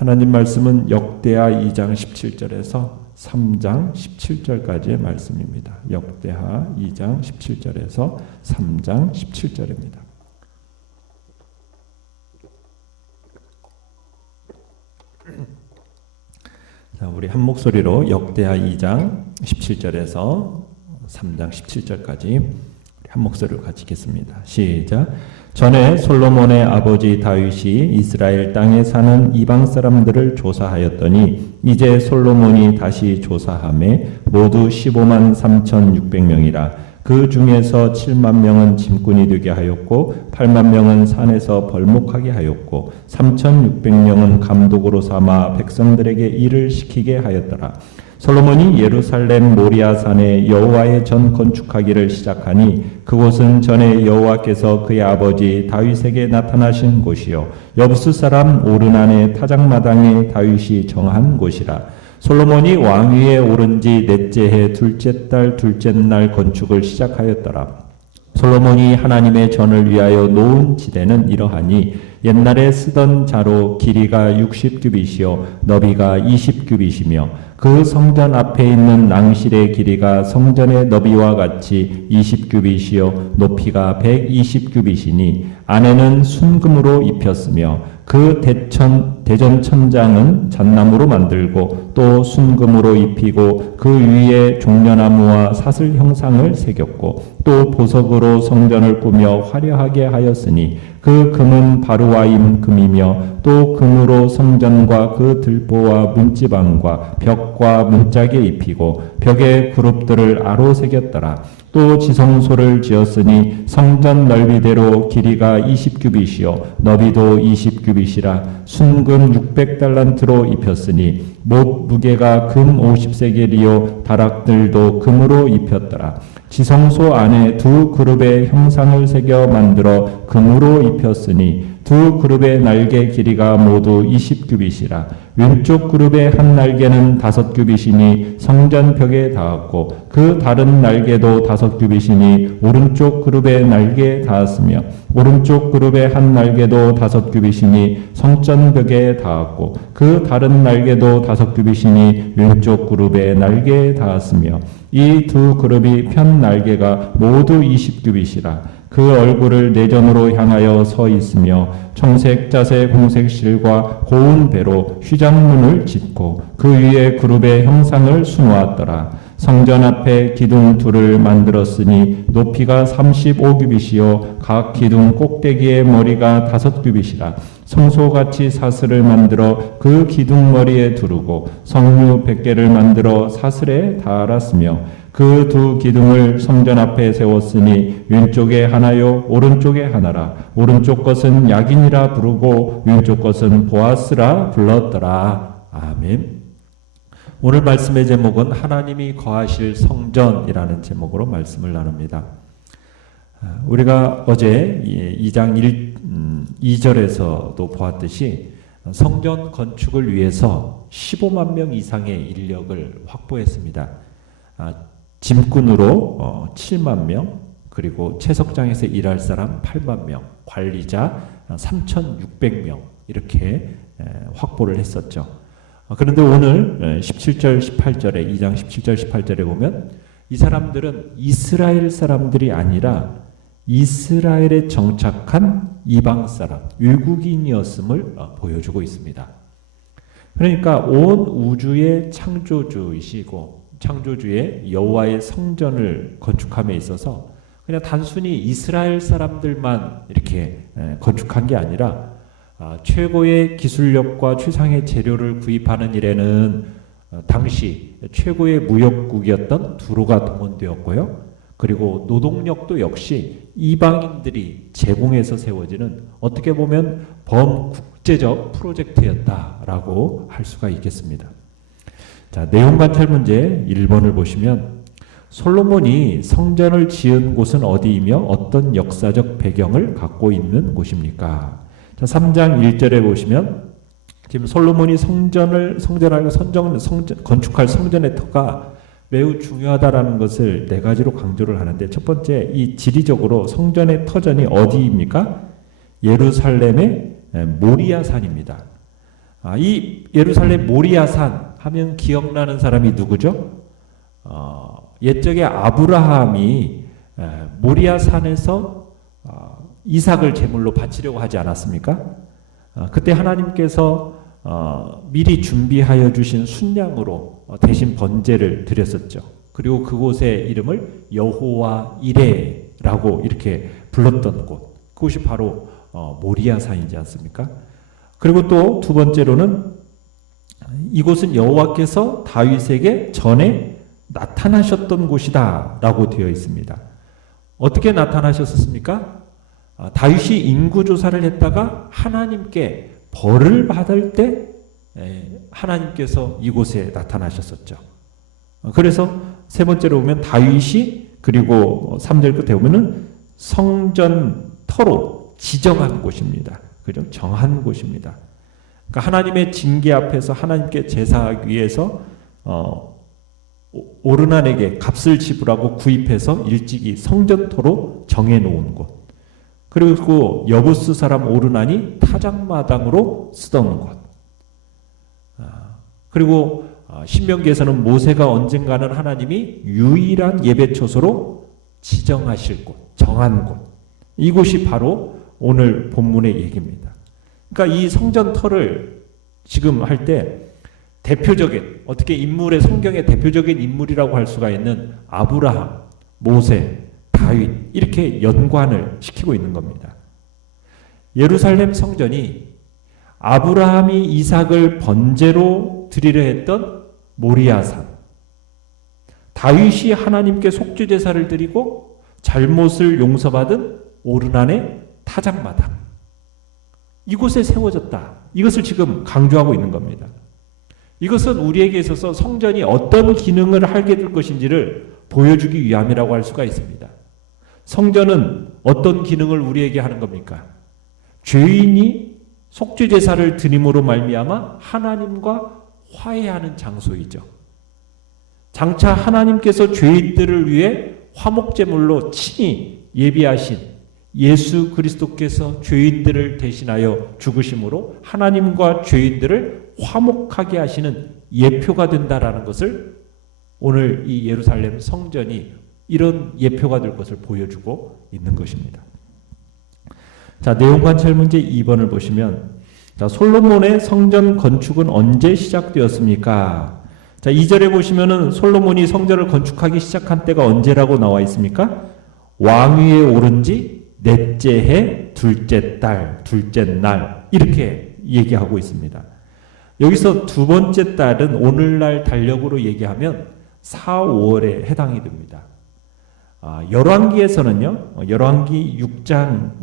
하나님 말씀은 역대하 2장 17절에서 3장 17절까지의 말씀입니다. 역대하 2장 17절에서 3장 17절입니다. 자, 우리 한 목소리로 역대하 2장 17절에서 3장 17절까지 한 목소리로 같이 읽겠습니다. 시작. 전에 솔로몬의 아버지 다윗이 이스라엘 땅에 사는 이방 사람들을 조사하였더니 이제 솔로몬이 다시 조사하매 모두 15만 3,600명이라. 그 중에서 7만 명은 짐꾼이 되게 하였고 8만 명은 산에서 벌목하게 하였고 3,600명은 감독으로 삼아 백성들에게 일을 시키게 하였더라. 솔로몬이 예루살렘 모리아산에 여호와의 전 건축하기를 시작하니 그곳은 전에 여호와께서 그의 아버지 다윗에게 나타나신 곳이요 여부스 사람 오르난의 타작마당에 다윗이 정한 곳이라. 솔로몬이 왕위에 오른 지 넷째 해 둘째 달 둘째 날 건축을 시작하였더라. 솔로몬이 하나님의 전을 위하여 놓은 지대는 이러하니 옛날에 쓰던 자로 길이가 60규빗이요 너비가 20규빗이며 그 성전 앞에 있는 낭실의 길이가 성전의 너비와 같이 20규빗이요 높이가 120규빗이니 안에는 순금으로 입혔으며 그 대전 천장은 잣나무로 만들고 또 순금으로 입히고 그 위에 종려나무와 사슬 형상을 새겼고 또 보석으로 성전을 꾸며 화려하게 하였으니 그 금은 바루와임 금이며 또 금으로 성전과 그 들보와 문지방과 벽과 문짝에 입히고 벽에 그룹들을 아로 새겼더라. 또 지성소를 지었으니 성전 넓이대로 길이가 20규빗이요 너비도 20규빗이라 순금 600달란트로 입혔으니 못 무게가 금 50세겔이요 다락들도 금으로 입혔더라. 지성소 안에 두 그룹의 형상을 새겨 만들어 금으로 입혔으니 두 그룹의 날개 길이가 모두 20규빗이라. 왼쪽 그룹의 한 날개는 5규빗이니 성전 벽에 닿았고 그 다른 날개도 5규빗이니 오른쪽 그룹의 날개에 닿았으며 오른쪽 그룹의 한 날개도 5규빗이니 성전 벽에 닿았고 그 다른 날개도 5규빗이니 왼쪽 그룹의 날개에 닿았으며 이 두 그룹이 편 날개가 모두 20규빗이라. 그 얼굴을 내전으로 향하여 서 있으며 청색 자색 홍색 실과 고운 배로 휘장문을 짓고 그 위에 그룹의 형상을 수놓았더라. 성전 앞에 기둥 둘을 만들었으니 높이가 35규빗이요 각 기둥 꼭대기의 머리가 5규빗이라. 성소같이 사슬을 만들어 그 기둥 머리에 두르고 성류 100개를 만들어 사슬에 달았으며 그 두 기둥을 성전 앞에 세웠으니 왼쪽에 하나요 오른쪽에 하나라. 오른쪽 것은 야긴이라 부르고 왼쪽 것은 보아스라 불렀더라. 아멘. 오늘 말씀의 제목은 하나님이 거하실 성전이라는 제목으로 말씀을 나눕니다. 우리가 어제 2장 2절에서도 보았듯이 성전 건축을 위해서 15만 명 이상의 인력을 확보했습니다. 짐꾼으로 7만 명, 그리고 채석장에서 일할 사람 8만 명, 관리자 3,600명 이렇게 확보를 했었죠. 그런데 오늘 17절, 18절에 2장 17절, 18절에 보면 이 사람들은 이스라엘 사람들이 아니라 이스라엘에 정착한 이방 사람, 외국인이었음을 보여주고 있습니다. 그러니까 온 우주의 창조주이시고 창조주의 여호와의 성전을 건축함에 있어서 그냥 단순히 이스라엘 사람들만 이렇게 건축한 게 아니라 최고의 기술력과 최상의 재료를 구입하는 일에는 당시 최고의 무역국이었던 두로가 동원되었고요. 그리고 노동력도 역시 이방인들이 제공해서 세워지는 어떻게 보면 범국제적 프로젝트였다라고 할 수가 있겠습니다. 자, 내용 관찰 문제 1번을 보시면 솔로몬이 성전을 지은 곳은 어디이며 어떤 역사적 배경을 갖고 있는 곳입니까? 자, 3장 1절에 보시면 지금 솔로몬이 건축할 성전의 터가 매우 중요하다라는 것을 네 가지로 강조를 하는데 첫 번째, 이 지리적으로 성전의 터전이 어디입니까? 예루살렘의 모리아산입니다. 이 예루살렘 모리아산 하면 기억나는 사람이 누구죠? 옛적에 아브라함이 모리아산에서 이삭을 제물로 바치려고 하지 않았습니까? 그때 하나님께서 미리 준비하여 주신 순양으로 대신 번제를 드렸었죠. 그리고 그곳의 이름을 여호와 이레라고 이렇게 불렀던 곳, 그곳이 바로 모리아산이지 않습니까? 그리고 또 두 번째로는 이곳은 여호와께서 다윗에게 전에 나타나셨던 곳이다 라고 되어 있습니다. 어떻게 나타나셨습니까? 다윗이 인구조사를 했다가 하나님께 벌을 받을 때 하나님께서 이곳에 나타나셨었죠. 그래서 세 번째로 보면 다윗이, 그리고 3절 끝에 보면은 성전터로 지정한 곳입니다. 그죠? 정한 곳입니다. 그러니까 하나님의 징계 앞에서 하나님께 제사하기 위해서 오르난에게 값을 지불하고 구입해서 일찍이 성전토로 정해놓은 곳. 그리고 여부스 사람 오르난이 타작마당으로 쓰던 곳. 그리고 신명기에서는 모세가 언젠가는 하나님이 유일한 예배처소로 지정하실 곳, 정한 곳. 이곳이 바로 오늘 본문의 얘기입니다. 그러니까 이 성전터를 지금 할 때 대표적인, 어떻게 인물의, 성경의 대표적인 인물이라고 할 수가 있는 아브라함, 모세, 다윗, 이렇게 연관을 시키고 있는 겁니다. 예루살렘 성전이 아브라함이 이삭을 번제로 드리려 했던 모리아산, 다윗이 하나님께 속죄제사를 드리고 잘못을 용서받은 오르난의 타작마당, 이곳에 세워졌다. 이것을 지금 강조하고 있는 겁니다. 이것은 우리에게 있어서 성전이 어떤 기능을 하게 될 것인지를 보여주기 위함이라고 할 수가 있습니다. 성전은 어떤 기능을 우리에게 하는 겁니까? 죄인이 속죄제사를 드림으로 말미암아 하나님과 화해하는 장소이죠. 장차 하나님께서 죄인들을 위해 화목제물로 친히 예비하신 예수 그리스도께서 죄인들을 대신하여 죽으심으로 하나님과 죄인들을 화목하게 하시는 예표가 된다라는 것을 오늘 이 예루살렘 성전이 이런 예표가 될 것을 보여주고 있는 것입니다. 자, 내용 관찰 문제 2번을 보시면, 자, 솔로몬의 성전 건축은 언제 시작되었습니까? 자, 2절에 보시면은 솔로몬이 성전을 건축하기 시작한 때가 언제라고 나와 있습니까? 왕위에 오른 지 넷째 해, 둘째 달, 둘째 날, 이렇게 얘기하고 있습니다. 여기서 두 번째 달은 오늘날 달력으로 얘기하면 4, 5월에 해당이 됩니다. 열왕기에서는요, 열왕기상 6장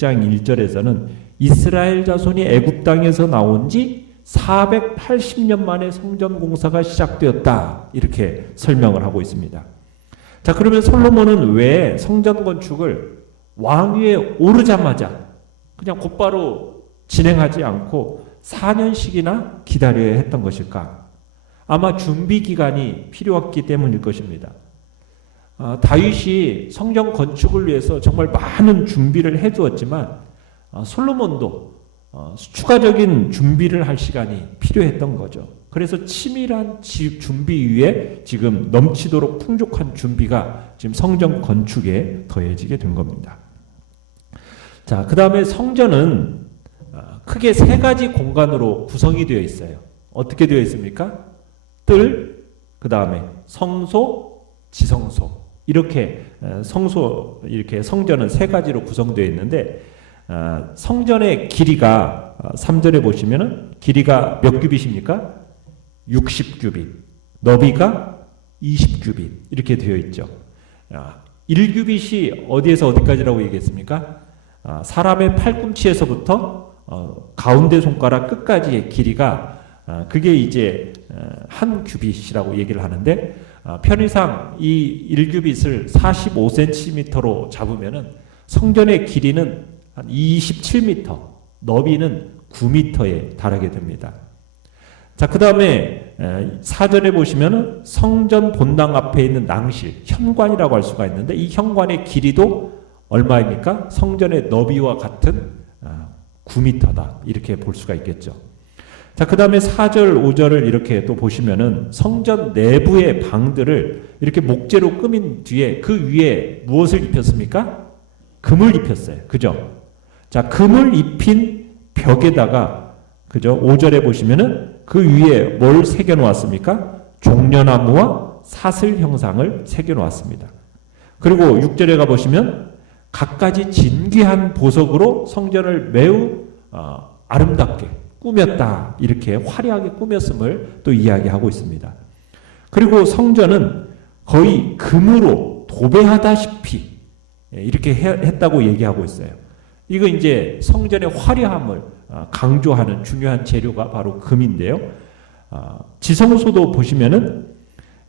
1절에서는 이스라엘 자손이 애굽 땅에서 나온 지 480년 만에 성전 공사가 시작되었다, 이렇게 설명을 하고 있습니다. 자, 그러면 솔로몬은 왜 성전 건축을 왕위에 오르자마자 그냥 곧바로 진행하지 않고 4년씩이나 기다려야 했던 것일까? 아마 준비 기간이 필요했기 때문일 것입니다. 다윗이 성전 건축을 위해서 정말 많은 준비를 해두었지만 솔로몬도 추가적인 준비를 할 시간이 필요했던 거죠. 그래서 치밀한 준비 위에 지금 넘치도록 풍족한 준비가 지금 성전 건축에 더해지게 된 겁니다. 자, 그 다음에 성전은 크게 세 가지 공간으로 구성이 되어 있어요. 어떻게 되어 있습니까? 뜰, 그 다음에 성소, 지성소. 이렇게 이렇게 성전은 세 가지로 구성되어 있는데, 성전의 길이가 3절에 보시면은 길이가 몇 규빗입니까? 60규빗. 너비가 20규빗. 이렇게 되어 있죠. 1규빗이 어디에서 어디까지라고 얘기했습니까? 사람의 팔꿈치에서부터 가운데 손가락 끝까지의 길이가 그게 이제 한 규빗이라고 얘기를 하는데, 편의상 이 1규빗을 45cm로 잡으면은 성전의 길이는 한 27m, 너비는 9m에 달하게 됩니다. 자, 그 다음에 4절에 보시면은 성전 본당 앞에 있는 낭실, 현관이라고 할 수가 있는데, 이 현관의 길이도 얼마입니까? 성전의 너비와 같은 9m다. 이렇게 볼 수가 있겠죠. 자, 그 다음에 4절, 5절을 이렇게 또 보시면은 성전 내부의 방들을 이렇게 목재로 꾸민 뒤에 그 위에 무엇을 입혔습니까? 금을 입혔어요. 그죠? 자, 금을 입힌 벽에다가, 그죠? 5절에 보시면은 그 위에 뭘 새겨 놓았습니까? 종려나무와 사슬 형상을 새겨 놓았습니다. 그리고 6절에 가보시면 갖가지 진귀한 보석으로 성전을 매우 아름답게 꾸몄다. 이렇게 화려하게 꾸몄음을 또 이야기하고 있습니다. 그리고 성전은 거의 금으로 도배하다시피 이렇게 했다고 얘기하고 있어요. 이거 이제 성전의 화려함을 강조하는 중요한 재료가 바로 금인데요. 지성소도 보시면은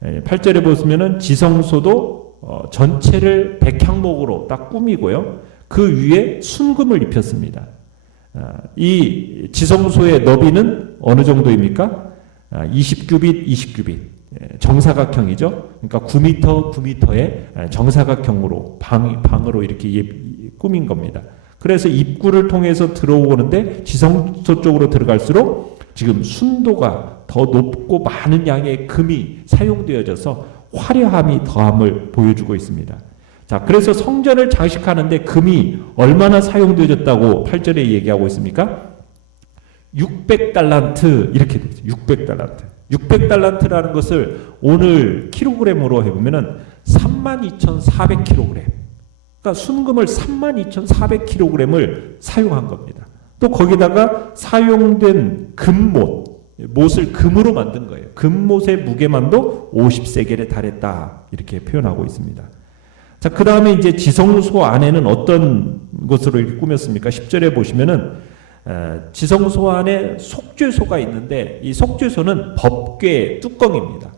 8절에 보시면은 지성소도 전체를 백향목으로 딱 꾸미고요. 그 위에 순금을 입혔습니다. 이 지성소의 너비는 어느 정도입니까? 20규빗, 20규빗. 정사각형이죠. 그러니까 9m, 9m의 정사각형으로 방으로 이렇게 꾸민 겁니다. 그래서 입구를 통해서 들어오는데 지성소 쪽으로 들어갈수록 지금 순도가 더 높고 많은 양의 금이 사용되어져서 화려함이 더함을 보여주고 있습니다. 자, 그래서 성전을 장식하는데 금이 얼마나 사용되어졌다고 8절에 얘기하고 있습니까? 600달란트 이렇게 되죠. 600달란트. 600달란트라는 것을 오늘 킬로그램으로 해보면은 32,400kg. 그러니까 순금을 32,400kg을 사용한 겁니다. 또 거기다가 사용된 못을 금으로 만든 거예요. 금못의 무게만도 50세겔에 달했다. 이렇게 표현하고 있습니다. 자, 그 다음에 이제 지성소 안에는 어떤 것으로 이렇게 꾸몄습니까? 10절에 보시면은 지성소 안에 속죄소가 있는데 이 속죄소는 법궤 뚜껑입니다.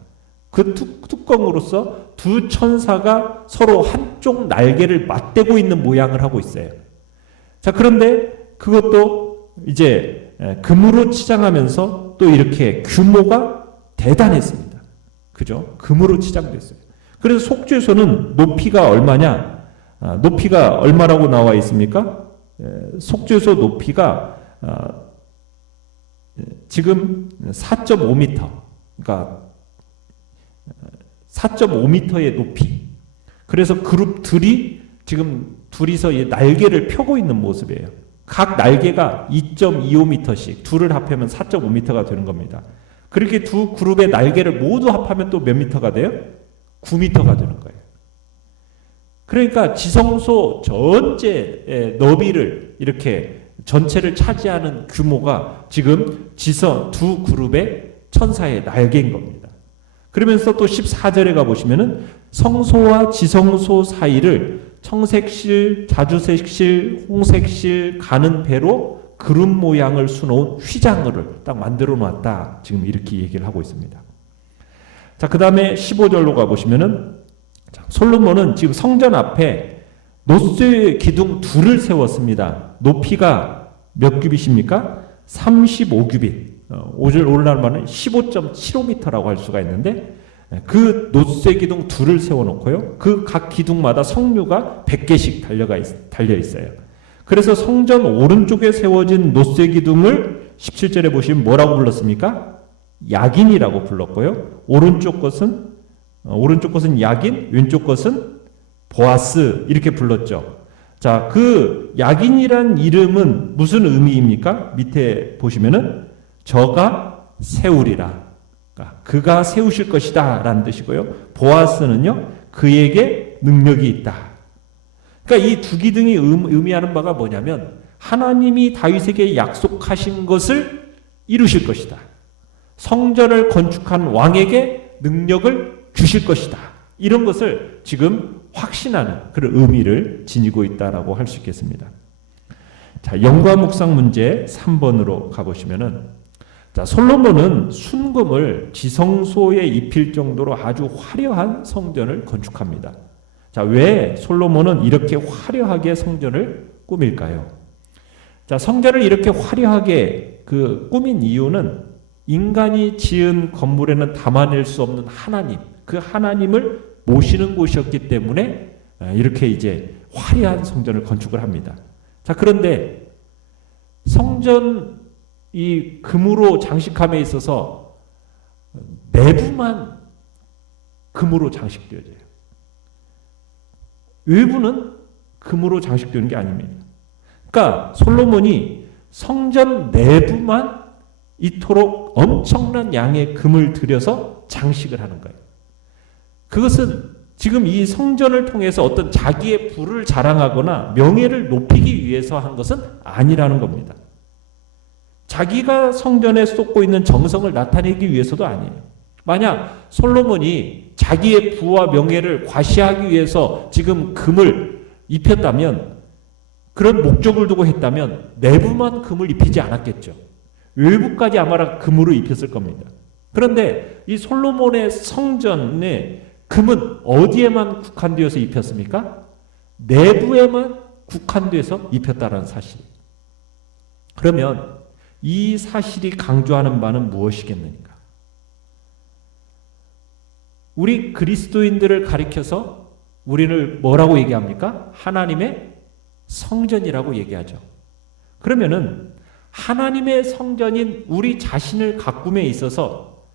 그 뚜껑으로서 두 천사가 서로 한쪽 날개를 맞대고 있는 모양을 하고 있어요. 자, 그런데 그것도 이제 금으로 치장하면서 또 이렇게 규모가 대단했습니다. 그죠? 금으로 치장됐어요. 그래서 속죄소는 높이가 얼마냐? 높이가 얼마라고 나와 있습니까? 속죄소 높이가 지금 4.5m. 그러니까 4.5m의 높이. 그래서 그룹들이 지금 둘이서 날개를 펴고 있는 모습이에요. 각 날개가 2.25m씩 둘을 합하면 4.5m가 되는 겁니다. 그렇게 두 그룹의 날개를 모두 합하면 또 몇 미터가 돼요? 9m가 되는 거예요. 그러니까 지성소 전체의 너비를 이렇게 전체를 차지하는 규모가 지금 두 그룹의 천사의 날개인 겁니다. 그러면서 또 14절에 가보시면은 성소와 지성소 사이를 청색실, 자주색실, 홍색실 가는 배로 그룹 모양을 수놓은 휘장을 딱 만들어 놨다. 지금 이렇게 얘기를 하고 있습니다. 자, 그 다음에 15절로 가보시면은 솔로몬은 지금 성전 앞에 노쇠 기둥 둘을 세웠습니다. 높이가 몇 규빗입니까? 35규빗. 오늘날 말은 15.75m라고 할 수가 있는데 그 노쇠 기둥 둘을 세워놓고요. 그 각 기둥마다 성류가 100개씩 달려 있어요. 그래서 성전 오른쪽에 세워진 노쇠 기둥을 17절에 보시면 뭐라고 불렀습니까? 야긴이라고 불렀고요. 오른쪽 것은 야긴, 왼쪽 것은 보아스 이렇게 불렀죠. 자, 그 야긴이란 이름은 무슨 의미입니까? 밑에 보시면은 저가 세우리라. 그가 세우실 것이다 라는 뜻이고요. 보아스는요, 그에게 능력이 있다. 그러니까 이 두 기둥이 의미하는 바가 뭐냐면 하나님이 다윗에게 약속하신 것을 이루실 것이다. 성전을 건축한 왕에게 능력을 주실 것이다. 이런 것을 지금 확신하는 그런 의미를 지니고 있다라고 할 수 있겠습니다. 자, 영과 묵상 문제 3번으로 가보시면은 자, 솔로몬은 순금을 지성소에 입힐 정도로 아주 화려한 성전을 건축합니다. 자, 왜 솔로몬은 이렇게 화려하게 성전을 꾸밀까요? 자, 성전을 이렇게 화려하게 꾸민 이유는 인간이 지은 건물에는 담아낼 수 없는 하나님, 그 하나님을 모시는 곳이었기 때문에 이렇게 이제 화려한 성전을 건축을 합니다. 자, 그런데 성전 이 금으로 장식함에 있어서 내부만 금으로 장식되어져요. 외부는 금으로 장식되는 게 아닙니다. 그러니까 솔로몬이 성전 내부만 이토록 엄청난 양의 금을 들여서 장식을 하는 거예요. 그것은 지금 이 성전을 통해서 어떤 자기의 부를 자랑하거나 명예를 높이기 위해서 한 것은 아니라는 겁니다. 자기가 성전에 쏟고 있는 정성을 나타내기 위해서도 아니에요. 만약 솔로몬이 자기의 부와 명예를 과시하기 위해서 지금 금을 입혔다면, 그런 목적을 두고 했다면 내부만 금을 입히지 않았겠죠. 외부까지 아마 금으로 입혔을 겁니다. 그런데 이 솔로몬의 성전에 금은 어디에만 국한되어서 입혔습니까? 내부에만 국한되어서 입혔다는 사실. 그러면 이 사실이 강조하는 바는 무엇이겠습니까? 우리 그리스도인들을 가리켜서 우리를 뭐라고 얘기합니까? 하나님의 성전이라고 얘기하죠. 그러면은 하나님의 성전인 우리 자신을 가꿈에 있어서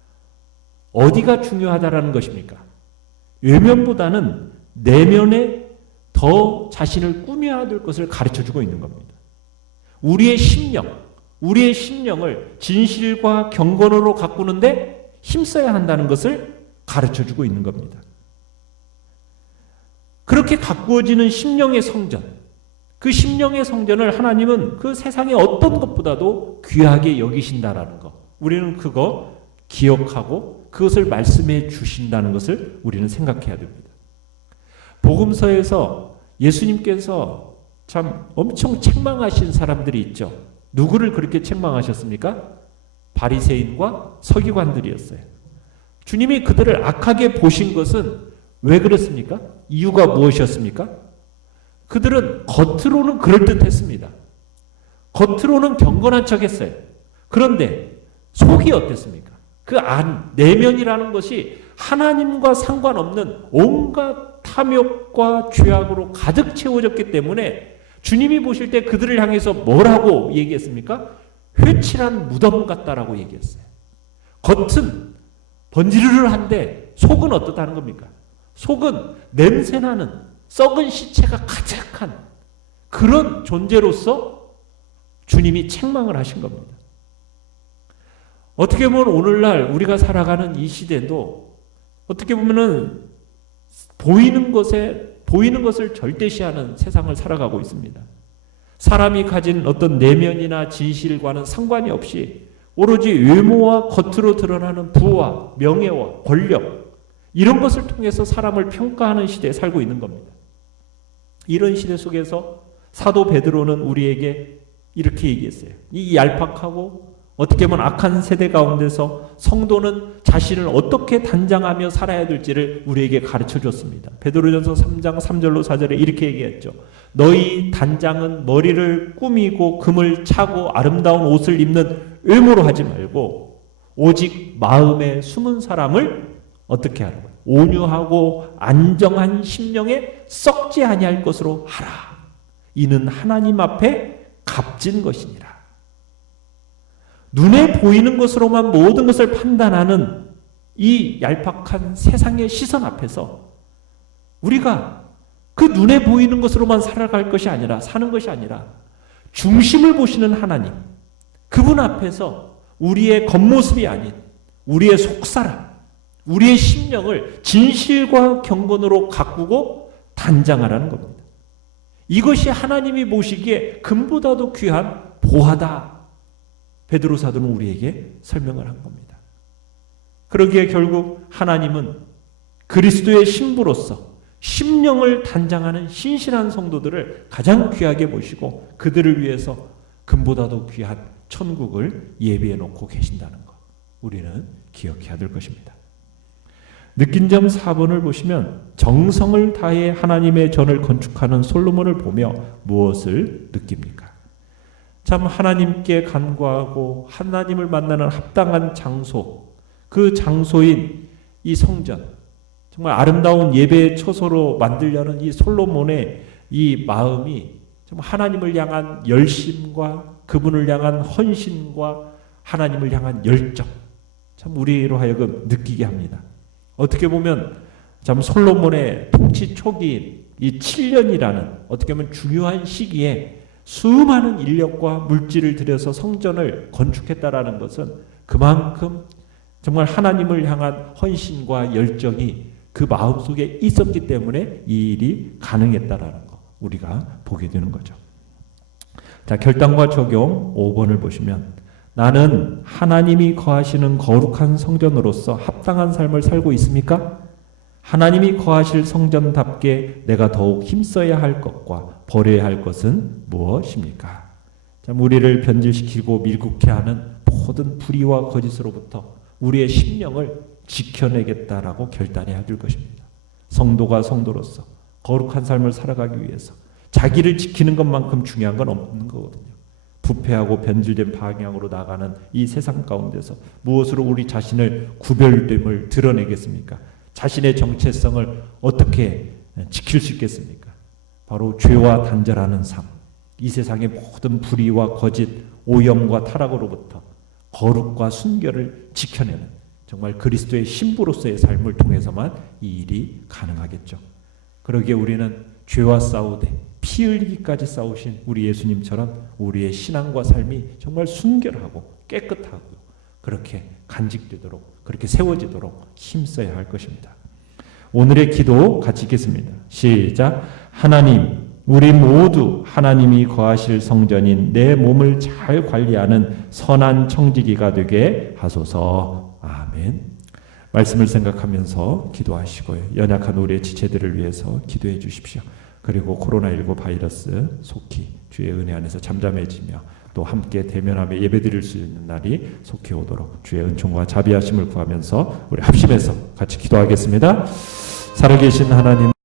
어디가 중요하다라는 것입니까? 외면보다는 내면에 더 자신을 꾸며야 될 것을 가르쳐주고 있는 겁니다. 우리의 심령을 진실과 경건으로 가꾸는데 힘써야 한다는 것을 가르쳐주고 있는 겁니다. 그렇게 가꾸어지는 심령의 성전, 그 심령의 성전을 하나님은 그 세상의 어떤 것보다도 귀하게 여기신다라는 것, 우리는 그거 기억하고 그것을 말씀해 주신다는 것을 우리는 생각해야 됩니다. 복음서에서 예수님께서 참 엄청 책망하신 사람들이 있죠. 누구를 그렇게 책망하셨습니까? 바리새인과 서기관들이었어요. 주님이 그들을 악하게 보신 것은 왜 그랬습니까? 이유가 무엇이었습니까? 그들은 겉으로는 그럴듯했습니다. 겉으로는 경건한 척했어요. 그런데 속이 어땠습니까? 그 안, 내면이라는 것이 하나님과 상관없는 온갖 탐욕과 죄악으로 가득 채워졌기 때문에 주님이 보실 때 그들을 향해서 뭐라고 얘기했습니까? 회칠한 무덤 같다라고 얘기했어요. 겉은 번지르르한데 속은 어떻다는 겁니까? 속은 냄새나는 썩은 시체가 가득한 그런 존재로서 주님이 책망을 하신 겁니다. 어떻게 보면 오늘날 우리가 살아가는 이 시대도 어떻게 보면은 보이는 것을 절대시하는 세상을 살아가고 있습니다. 사람이 가진 어떤 내면이나 진실과는 상관이 없이 오로지 외모와 겉으로 드러나는 부와 명예와 권력, 이런 것을 통해서 사람을 평가하는 시대에 살고 있는 겁니다. 이런 시대 속에서 사도 베드로는 우리에게 이렇게 얘기했어요. 이 얄팍하고 어떻게 보면 악한 세대 가운데서 성도는 자신을 어떻게 단장하며 살아야 될지를 우리에게 가르쳐 줬습니다. 베드로전서 3장 3절로 4절에 이렇게 얘기했죠. 너희 단장은 머리를 꾸미고 금을 차고 아름다운 옷을 입는 외모로 하지 말고 오직 마음에 숨은 사람을 어떻게 하라고요? 온유하고 안정한 심령에 썩지 아니할 것으로 하라. 이는 하나님 앞에 값진 것이니라. 눈에 보이는 것으로만 모든 것을 판단하는 이 얄팍한 세상의 시선 앞에서 우리가 그 눈에 보이는 것으로만 살아갈 것이 아니라, 사는 것이 아니라 중심을 보시는 하나님, 그분 앞에서 우리의 겉모습이 아닌 우리의 속사람, 우리의 심령을 진실과 경건으로 가꾸고 단장하라는 겁니다. 이것이 하나님이 보시기에 금보다도 귀한 보화다. 베드로 사도는 우리에게 설명을 한 겁니다. 그러기에 결국 하나님은 그리스도의 신부로서 심령을 단장하는 신실한 성도들을 가장 귀하게 보시고 그들을 위해서 금보다도 귀한 천국을 예비해 놓고 계신다는 것, 우리는 기억해야 될 것입니다. 느낀 점 4번을 보시면 정성을 다해 하나님의 전을 건축하는 솔로몬을 보며 무엇을 느낍니까? 참 하나님께 간구하고 하나님을 만나는 합당한 장소, 그 장소인 이 성전, 정말 아름다운 예배의 초소로 만들려는 이 솔로몬의 이 마음이 좀 하나님을 향한 열심과 그분을 향한 헌신과 하나님을 향한 열정, 참 우리로 하여금 느끼게 합니다. 어떻게 보면 참 솔로몬의 통치 초기인 이 7년이라는 어떻게 보면 중요한 시기에 수많은 인력과 물질을 들여서 성전을 건축했다라는 것은 그만큼 정말 하나님을 향한 헌신과 열정이 그 마음속에 있었기 때문에 이 일이 가능했다라는 거 우리가 보게 되는 거죠. 자, 결단과 적용 5번을 보시면 나는 하나님이 거하시는 거룩한 성전으로서 합당한 삶을 살고 있습니까? 하나님이 거하실 성전답게 내가 더욱 힘써야 할 것과 버려야 할 것은 무엇입니까? 참 우리를 변질시키고 밀국해 하는 모든 불의와 거짓으로부터 우리의 심령을 지켜내겠다라고 결단해야 될 것입니다. 성도가 성도로서 거룩한 삶을 살아가기 위해서 자기를 지키는 것만큼 중요한 건 없는 거거든요. 부패하고 변질된 방향으로 나가는 이 세상 가운데서 무엇으로 우리 자신을 구별됨을 드러내겠습니까? 자신의 정체성을 어떻게 지킬 수 있겠습니까? 바로 죄와 단절하는 삶, 이 세상의 모든 불의와 거짓, 오염과 타락으로부터 거룩과 순결을 지켜내는 정말 그리스도의 신부로서의 삶을 통해서만 이 일이 가능하겠죠. 그러기에 우리는 죄와 싸우되 피 흘리기까지 싸우신 우리 예수님처럼 우리의 신앙과 삶이 정말 순결하고 깨끗하고 그렇게 간직되도록 그렇게 세워지도록 힘써야 할 것입니다. 오늘의 기도 같이 읽겠습니다. 시작. 하나님, 우리 모두 하나님이 거하실 성전인 내 몸을 잘 관리하는 선한 청지기가 되게 하소서. 아멘. 말씀을 생각하면서 기도하시고요. 연약한 우리의 지체들을 위해서 기도해 주십시오. 그리고 코로나19 바이러스 속히 주의 은혜 안에서 잠잠해지며 또 함께 대면하며 예배드릴 수 있는 날이 속히 오도록 주의 은총과 자비하심을 구하면서 우리 합심해서 같이 기도하겠습니다. 살아계신 하나님